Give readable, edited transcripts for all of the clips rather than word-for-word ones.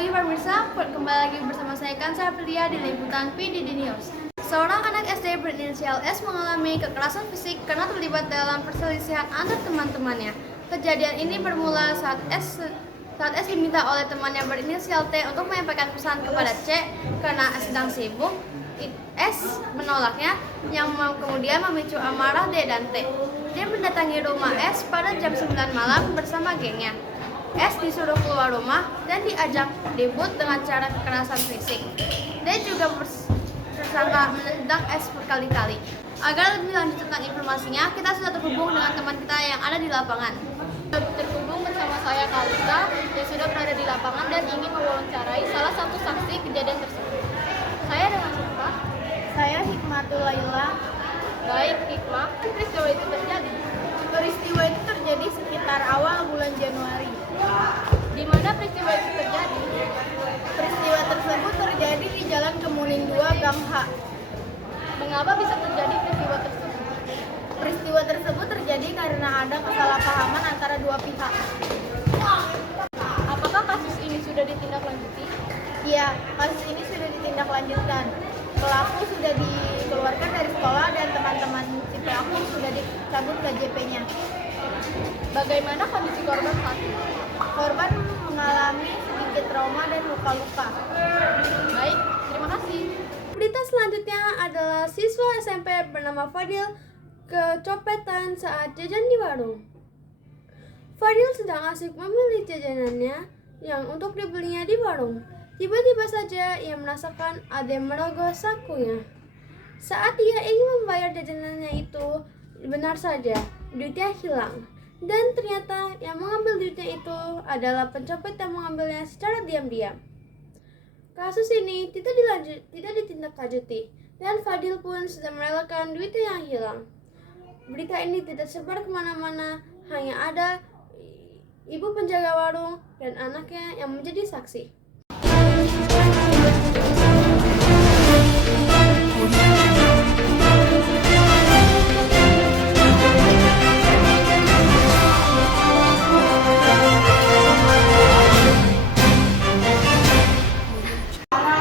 pagi pemirsa, kembali lagi bersama saya Kansa Aprilia di Liputan PDD News. Seorang anak SD berinisial S mengalami kekerasan fisik karena terlibat dalam perselisihan antar teman-temannya. Kejadian ini bermula saat S diminta oleh temannya berinisial T untuk menyampaikan pesan kepada C karena S sedang sibuk. S menolaknya, yang kemudian memicu amarah D dan T. Dia mendatangi rumah S pada jam 9 malam bersama gengnya. S disuruh keluar rumah dan diajak ribut dengan cara kekerasan fisik. Dia juga tersangka menendang S berkali-kali. Agar lebih lanjut tentang informasinya, kita sudah terhubung dengan teman kita yang ada di lapangan. Terhubung bersama saya Kalista yang sudah berada di lapangan dan ingin mewawancarai salah satu saksi kejadian tersebut. Saya dengan siapa? Saya Hikmatul Laila. Baik, Hikmah. Peristiwa itu terjadi. Peristiwa itu terjadi sekitar awal bulan Januari. Di mana peristiwa itu terjadi? Peristiwa tersebut terjadi di Jalan Kemuning 2 Gang H. Mengapa bisa terjadi peristiwa tersebut? Peristiwa tersebut terjadi karena ada kesalahpahaman antara dua pihak. Apakah kasus ini sudah ditindaklanjuti? Ya, kasus ini sudah ditindaklanjutkan. Pelaku sudah dikeluarkan dari sekolah dan teman-teman si pelaku sudah dicabut KJP-nya. Bagaimana kondisi korban saat ini? Korban mengalami sedikit trauma dan luka-luka. Baik, terima kasih. Berita selanjutnya adalah siswa SMP bernama Fadil kecopetan saat jajan di warung. Fadil sedang asik memilih jajanannya yang untuk dibelinya di warung. Tiba-tiba saja ia merasakan ada yang merogoh sakunya. Saat ia ingin membayar jajanannya itu, benar saja duitnya hilang. Dan ternyata yang mengambil duitnya itu adalah pencopet yang mengambilnya secara diam-diam. Kasus ini tidak ditindaklanjuti dan Fadil pun sudah merelakan duitnya yang hilang. Berita ini tidak sebar kemana-mana, hanya ada ibu penjaga warung dan anaknya yang menjadi saksi.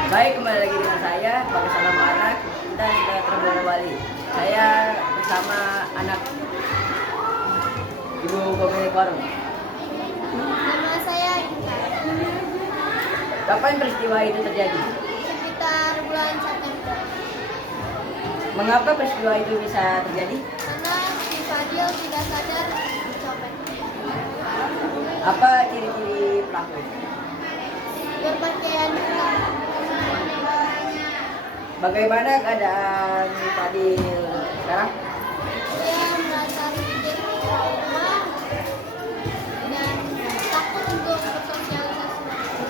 Baik, kembali lagi dengan saya, bersama anak. Kita sudah terhubung kembali. Saya bersama anak Ibu pemilik warung. Nama saya Kapan peristiwa itu terjadi? sekitar bulan September. Mengapa peristiwa itu bisa terjadi? Karena si Fadil tidak sadar dicopet. Apa ciri-ciri pelaku? Berpakaian Bagaimana keadaan Fadil sekarang? dia merasa sedikit trauma dan takut untuk bersosialisasi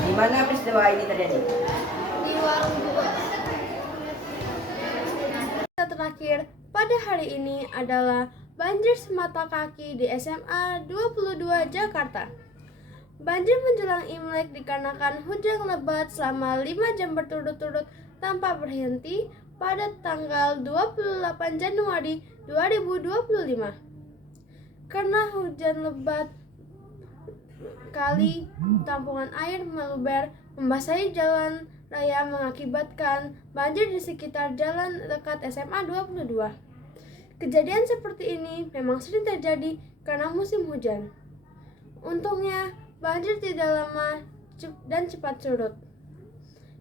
Di mana peristiwa ini terjadi? di warung juga. Berita terakhir pada hari ini adalah banjir semata kaki di SMA 22 Jakarta. Banjir menjelang Imlek dikarenakan hujan lebat selama 5 jam berturut-turut tanpa berhenti pada tanggal 28 Januari 2025. Karena hujan lebat, kali tampungan air meluber membasahi jalan raya mengakibatkan banjir di sekitar jalan dekat SMA 22. Kejadian seperti ini memang sering terjadi karena musim hujan. Untungnya, banjir tidak lama dan cepat surut,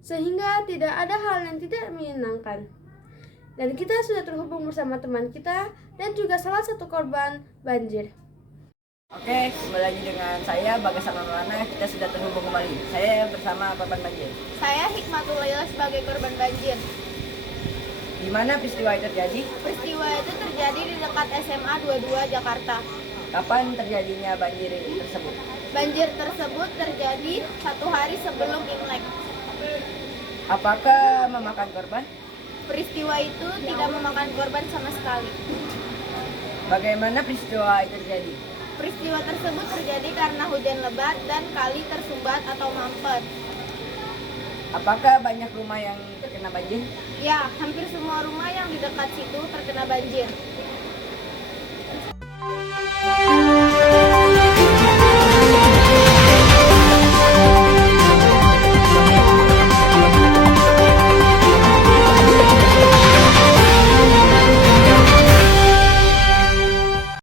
sehingga tidak ada hal yang tidak menyenangkan. Dan kita sudah terhubung bersama teman kita dan juga salah satu korban banjir. Oke, kembali lagi dengan saya, Bagas sama Maulana. Kita sudah terhubung kembali. Saya bersama korban banjir. Saya Hikmatul Laila sebagai korban banjir. Di mana peristiwa itu terjadi? Peristiwa itu terjadi di dekat SMA 22 Jakarta. Kapan terjadinya banjir tersebut? Banjir tersebut terjadi 1 hari sebelum Imlek. Apakah memakan korban? Peristiwa itu tidak memakan korban sama sekali. Bagaimana peristiwa itu terjadi? Peristiwa tersebut terjadi karena hujan lebat dan kali tersumbat atau mampet. Apakah banyak rumah yang terkena banjir? Ya, hampir semua rumah yang di dekat situ terkena banjir.